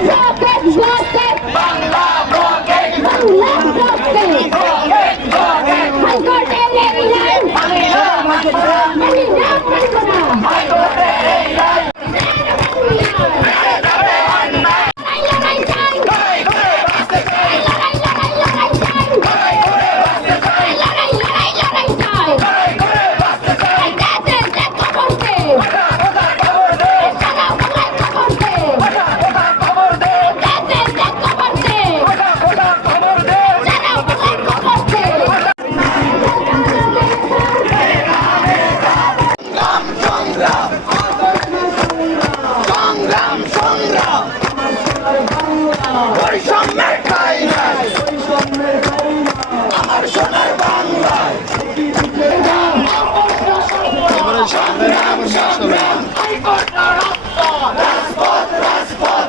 Jota, jota, jota. বৈষম্যের ঠাই নাই আমার সোনার বাংলায় সংগ্রাম সংগ্রাম রাজপথ রাজপথ